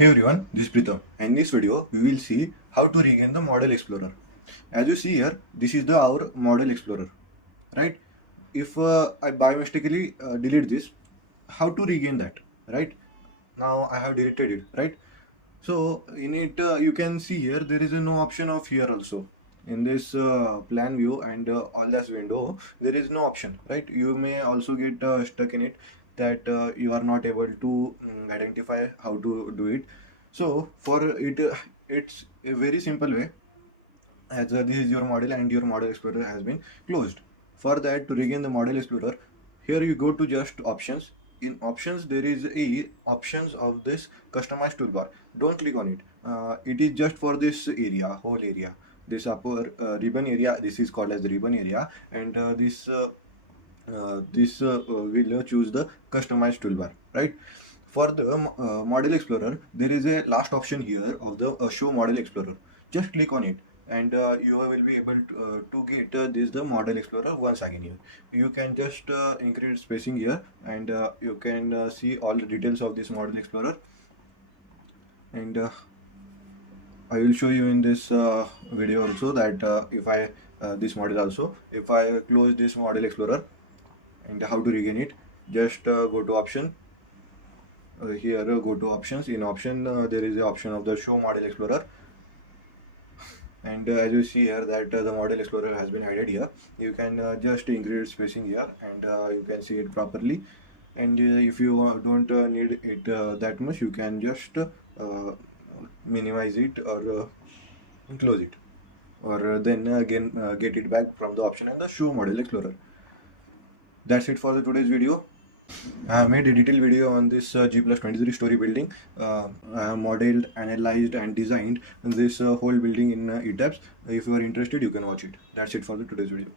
Hey everyone, this is Pritham. In this video, we will see how to regain the Model Explorer. As you see here, this is our Model Explorer, right? If I by mistakenly delete this, how to regain that, right? Now I have deleted it, right? So in it, you can see here there is a no option of here also. In this plan view and all this window, there is no option, right? You may also get stuck in it that you are not able to identify how to do it. So for it, it's a very simple way. As this is your model and your model explorer has been closed. For that, to regain the model explorer, here you go to just options. In options, there is a options of this customized toolbar. Don't click on it. It is just for this area, whole area. This upper ribbon area, this is called as the ribbon area, and this will choose the customized toolbar, right? For the model explorer, there is a last option here of the show model explorer. Just click on it and you will be able to get this the model explorer once again. Here you can just increase spacing here and you can see all the details of this model explorer, and I will show you in this video also that if I this model also, if I close this model explorer and how to regain it, just go to option. Here go to options. In option there is the option of the show model explorer, and as you see here that the model explorer has been added here. You can just increase spacing here and you can see it properly, and if you don't need it that much, you can just minimize it or close it, or then again get it back from the option and the show model explorer. That's it for the today's video. I have made a detailed video on this G+23 story building. I have modeled, analyzed and designed this whole building in ETABS. If you are interested, you can watch it. That's it for the today's video.